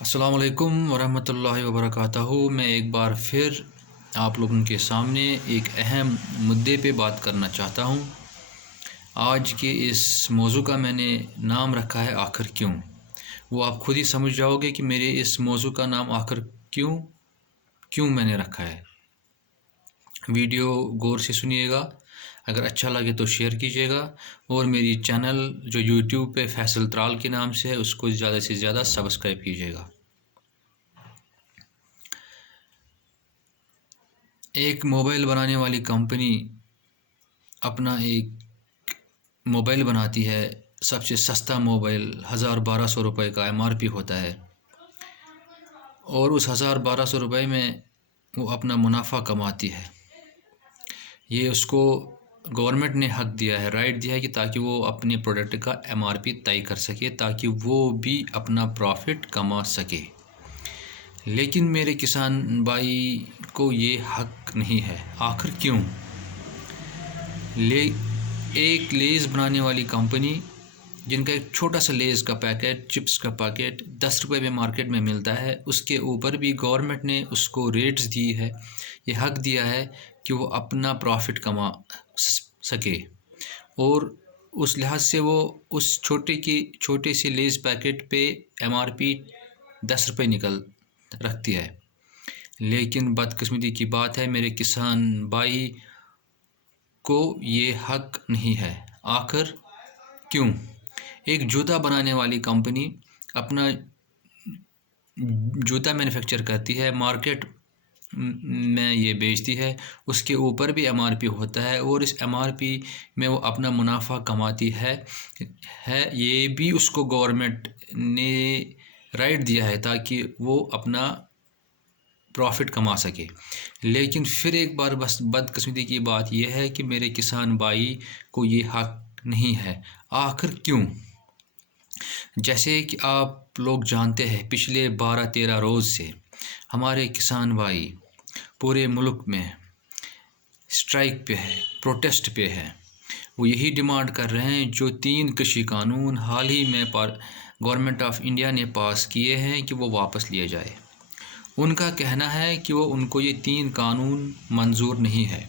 अस्सलाम वालेकुम वरहमतुल्लाहि वबरकातुहू। मैं एक बार फिर आप लोगों के सामने एक अहम मुद्दे पे बात करना चाहता हूँ। आज के इस मौजू का मैंने नाम रखा है आखिर क्यों। वो आप खुद ही समझ जाओगे कि मेरे इस मौजू का नाम आखिर क्यों क्यों मैंने रखा है। वीडियो गौर से सुनिएगा, अगर अच्छा लगे तो शेयर कीजिएगा और मेरी चैनल जो यूट्यूब पे फैसल त्राल के नाम से है उसको ज़्यादा से ज़्यादा सब्सक्राइब कीजिएगा। एक मोबाइल बनाने वाली कंपनी अपना एक मोबाइल बनाती है। सबसे सस्ता मोबाइल 1000-1200 रुपये का MRP होता है और उस 1000-1200 रुपये में वो अपना मुनाफा कमाती है। ये उसको गवर्नमेंट ने हक दिया है, राइट दिया है कि ताकि वो अपने प्रोडक्ट का MRP तय कर सके, ताकि वो भी अपना प्रॉफिट कमा सके। लेकिन मेरे किसान भाई को ये हक नहीं है। आखिर क्यों? एक लेज़ बनाने वाली कंपनी, जिनका एक छोटा सा लेज़ का पैकेट, चिप्स का पैकेट 10 रुपये में मार्केट में मिलता है, उसके ऊपर भी गवर्नमेंट ने उसको रेट्स दी है, ये हक दिया है कि वो अपना प्रॉफिट कमा सके। और उस लिहाज से वो उस छोटे से लेज़ पैकेट पे MRP 10 रुपये निकल रखती है। लेकिन बदकिस्मती की बात है, मेरे किसान भाई को ये हक नहीं है। आखिर क्यों? एक जूता बनाने वाली कंपनी अपना जूता मैन्युफैक्चर करती है, मार्केट में ये बेचती है, उसके ऊपर भी MRP होता है और इस MRP में वो अपना मुनाफा कमाती है। ये भी उसको गवर्नमेंट ने राइट दिया है ताकि वो अपना प्रॉफिट कमा सके। लेकिन फिर एक बार बस बदकिस्मती की बात यह है कि मेरे किसान भाई को ये हक नहीं है। आखिर क्यों? जैसे कि आप लोग जानते हैं, पिछले 12-13 रोज़ से हमारे किसान भाई पूरे मुल्क में स्ट्राइक पे है, प्रोटेस्ट पे है। वो यही डिमांड कर रहे हैं जो 3 कृषि कानून हाल ही में गवर्नमेंट ऑफ इंडिया ने पास किए हैं कि वो वापस लिए जाए। उनका कहना है कि उनको ये 3 कानून मंजूर नहीं है।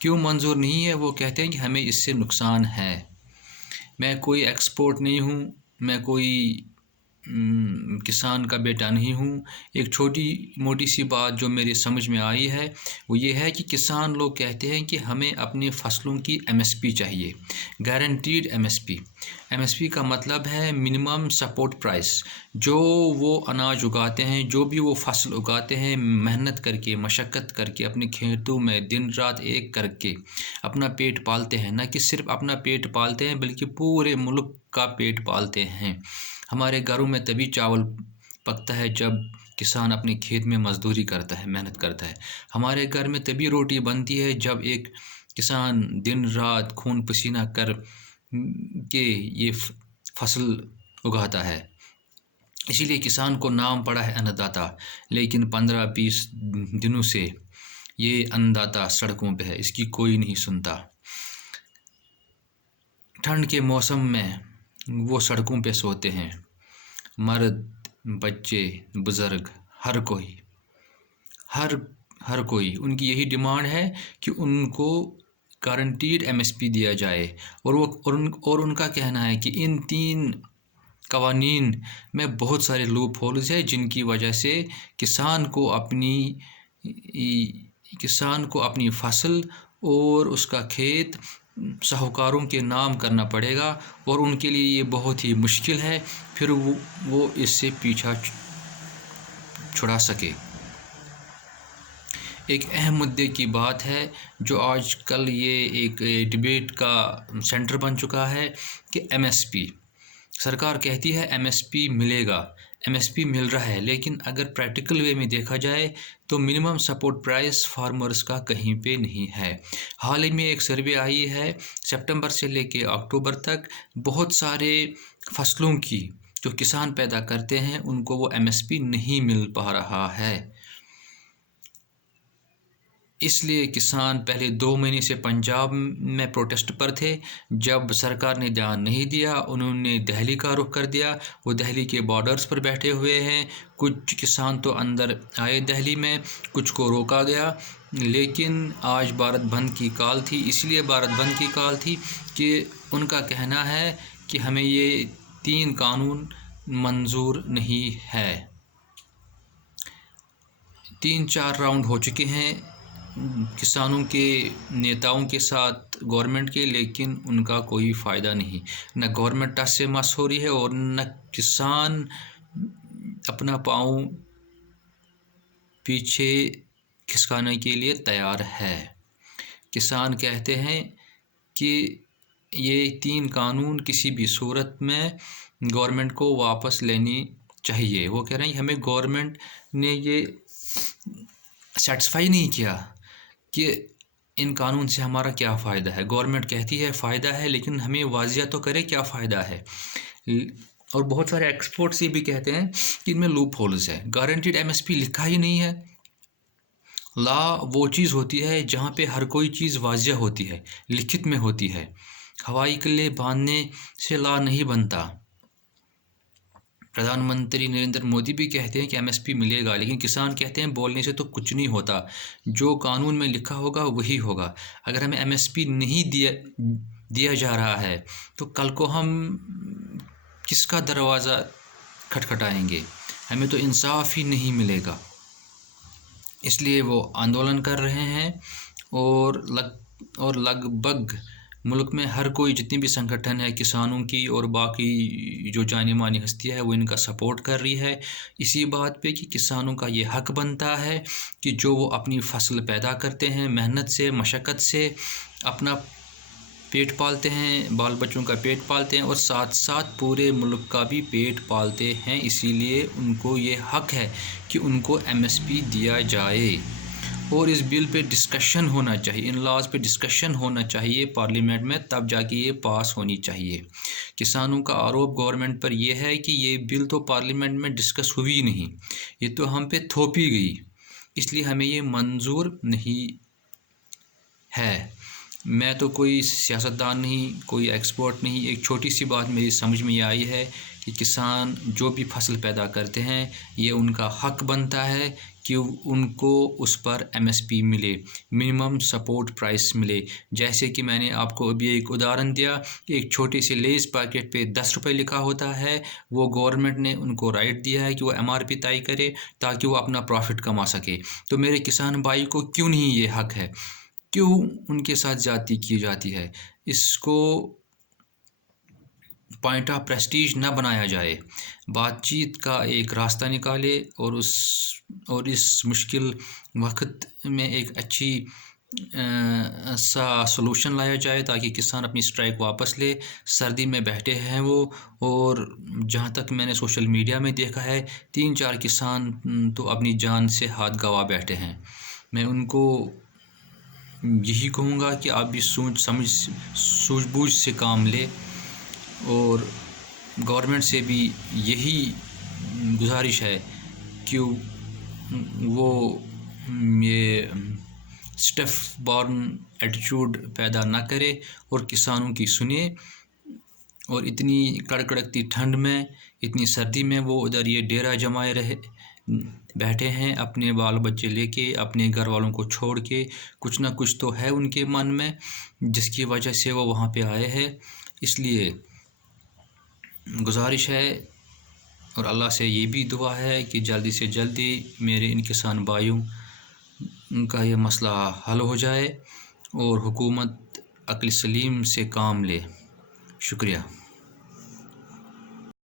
क्यों मंजूर नहीं है? वो कहते हैं कि हमें इससे नुकसान है। मैं कोई एक्सपर्ट नहीं हूँ, मैं कोई किसान का बेटा नहीं हूँ। एक छोटी मोटी सी बात जो मेरी समझ में आई है वो ये है कि किसान लोग कहते हैं कि हमें अपनी फसलों की MSP चाहिए, गारंटीड MSP। MSP का मतलब है मिनिमम सपोर्ट प्राइस। जो वो अनाज उगाते हैं, जो भी वो फसल उगाते हैं, मेहनत करके, मशक्क़त करके, अपने खेतों में दिन रात एक करके अपना पेट पालते हैं। न कि सिर्फ अपना पेट पालते हैं बल्कि पूरे मुल्क का पेट पालते हैं। हमारे घरों में तभी चावल पकता है जब किसान अपने खेत में मजदूरी करता है, मेहनत करता है। हमारे घर में तभी रोटी बनती है जब एक किसान दिन रात खून पसीना कर के ये फसल उगाता है। इसीलिए किसान को नाम पड़ा है अन्नदाता। लेकिन 15-20 दिनों से ये अन्नदाता सड़कों पे है, इसकी कोई नहीं सुनता। ठंड के मौसम में वो सड़कों पे सोते हैं, मर्द, बच्चे, बुज़ुर्ग, हर कोई उनकी यही डिमांड है कि उनको गारंटीड MSP दिया जाए। और उनका कहना है कि इन 3 कवानीन में बहुत सारे लूप होल्स हैं जिनकी वजह से किसान को अपनी फसल और उसका खेत साहूकारों के नाम करना पड़ेगा और उनके लिए ये बहुत ही मुश्किल है फिर वो इससे पीछा छुड़ा सके। एक अहम मुद्दे की बात है जो आजकल ये एक डिबेट का सेंटर बन चुका है कि MSP। सरकार कहती है MSP मिलेगा, MSP मिल रहा है, लेकिन अगर प्रैक्टिकल वे में देखा जाए तो मिनिमम सपोर्ट प्राइस फार्मर्स का कहीं पे नहीं है। हाल ही में एक सर्वे आई है, सितंबर से लेके अक्टूबर तक बहुत सारे फसलों की जो किसान पैदा करते हैं उनको वो MSP नहीं मिल पा रहा है। اس لیے کسان پہلے 2 مہینے سے پنجاب میں پروٹیسٹ پر تھے۔ جب سرکار نے دھیان نہیں دیا، انہوں نے دہلی کا رخ کر دیا۔ وہ دہلی کے بارڈرز پر بیٹھے ہوئے ہیں۔ کچھ کسان تو اندر آئے دہلی میں، کچھ کو روکا گیا، لیکن آج بھارت بند کی کال تھی۔ اس لیے بھارت بند کی کال تھی کہ ان کا کہنا ہے کہ ہمیں یہ 3 قانون منظور نہیں ہے۔ 3-4 راؤنڈ ہو چکے ہیں کسانوں کے نیتاؤں کے ساتھ گورنمنٹ کے، لیکن ان کا کوئی فائدہ نہیں۔ نہ گورنمنٹ ٹس سے مس ہو رہی ہے اور نہ کسان اپنا پاؤں پیچھے کھسکانے کے لیے تیار ہے۔ کسان کہتے ہیں کہ یہ 3 قانون کسی بھی صورت میں گورنمنٹ کو واپس لینی چاہیے۔ وہ کہہ رہے ہیں ہمیں گورنمنٹ نے یہ سیٹسفائی نہیں کیا کہ ان قانون سے ہمارا کیا فائدہ ہے۔ گورنمنٹ کہتی ہے فائدہ ہے، لیکن ہمیں واضح تو کرے کیا فائدہ ہے۔ اور بہت سارے ایکسپرٹس یہ بھی کہتے ہیں کہ ان میں لوپ ہولز ہے۔ گارنٹیڈ MSP لکھا ہی نہیں ہے۔ لا وہ چیز ہوتی ہے جہاں پہ ہر کوئی چیز واضح ہوتی ہے، لکھت میں ہوتی ہے۔ ہوائی قلعے باندھنے سے لا نہیں بنتا۔ پردھان منتری نریندر مودی بھی کہتے ہیں کہ MSP ملے گا، لیکن کسان کہتے ہیں بولنے سے تو کچھ نہیں ہوتا، جو قانون میں لکھا ہوگا وہی ہوگا۔ اگر ہمیں MSP نہیں دیا جا رہا ہے تو کل کو ہم کس کا دروازہ کھٹکھٹائیں گے؟ ہمیں تو انصاف ہی نہیں ملے گا۔ اس لیے وہ آندولن کر رہے ہیں، اور لگ بھگ ملک میں ہر کوئی جتنی بھی سنگھٹن ہے کسانوں کی اور باقی جو جانی مانی ہستی ہے وہ ان کا سپورٹ کر رہی ہے اسی بات پہ کہ کسانوں کا یہ حق بنتا ہے کہ جو وہ اپنی فصل پیدا کرتے ہیں، محنت سے، مشقت سے اپنا پیٹ پالتے ہیں، بال بچوں کا پیٹ پالتے ہیں اور ساتھ ساتھ پورے ملک کا بھی پیٹ پالتے ہیں۔ اسی لیے ان کو یہ حق ہے کہ ان کو MSP دیا جائے، اور اس بل پہ ڈسکشن ہونا چاہیے، ان لاز پہ ڈسکشن ہونا چاہیے پارلیمنٹ میں، تب جا کے یہ پاس ہونی چاہیے۔ کسانوں کا آروپ گورنمنٹ پر یہ ہے کہ یہ بل تو پارلیمنٹ میں ڈسکس ہوئی نہیں، یہ تو ہم پہ تھوپی گئی، اس لیے ہمیں یہ منظور نہیں ہے۔ میں تو کوئی سیاستدان نہیں، کوئی ایکسپرٹ نہیں، ایک چھوٹی سی بات میری سمجھ میں یہ آئی ہے کہ کسان جو بھی فصل پیدا کرتے ہیں یہ ان کا حق بنتا ہے کہ ان کو اس پر MSP ملے، منیمم سپورٹ پرائس ملے۔ جیسے کہ میں نے آپ کو ابھی ایک ادہرن دیا کہ ایک چھوٹی سی لیز پیکٹ پہ 10 روپے لکھا ہوتا ہے، وہ گورنمنٹ نے ان کو رائٹ دیا ہے کہ وہ MRP طے کرے تاکہ وہ اپنا پروفٹ کما سکے۔ تو میرے کسان بھائی کو کیوں نہیں یہ حق ہے؟ کیوں ان کے ساتھ زیادتی کی جاتی ہے؟ اس کو پوائنٹ آف پریسٹیج نہ بنایا جائے، بات چیت کا ایک راستہ نکالے اور اس مشکل وقت میں ایک اچھی سا سلوشن لایا جائے تاکہ کسان اپنی اسٹرائک واپس لے۔ سردی میں بیٹھے ہیں وہ، اور جہاں تک میں نے سوشل میڈیا میں دیکھا ہے 3-4 کسان تو اپنی جان سے ہاتھ گوا بیٹھے ہیں۔ میں ان کو یہی کہوں گا کہ آپ بھی سوچ بوجھ سے کام لے، اور گورنمنٹ سے بھی یہی گزارش ہے کہ وہ یہ اسٹف بارن ایٹیچیوڈ پیدا نہ کرے اور کسانوں کی سنے۔ اور اتنی کڑکڑکتی ٹھنڈ میں، اتنی سردی میں وہ ادھر یہ ڈیرا جمائے بیٹھے ہیں اپنے بال بچے لے کے، اپنے گھر والوں کو چھوڑ کے۔ کچھ نہ کچھ تو ہے ان کے من میں جس کی وجہ سے وہ وہاں پہ آئے ہیں۔ اس لیے گزارش ہے اور اللہ سے یہ بھی دعا ہے کہ جلدی سے جلدی میرے ان کسان بھائیوں کا یہ مسئلہ حل ہو جائے اور حکومت عقل سلیم سے کام لے۔ شکریہ۔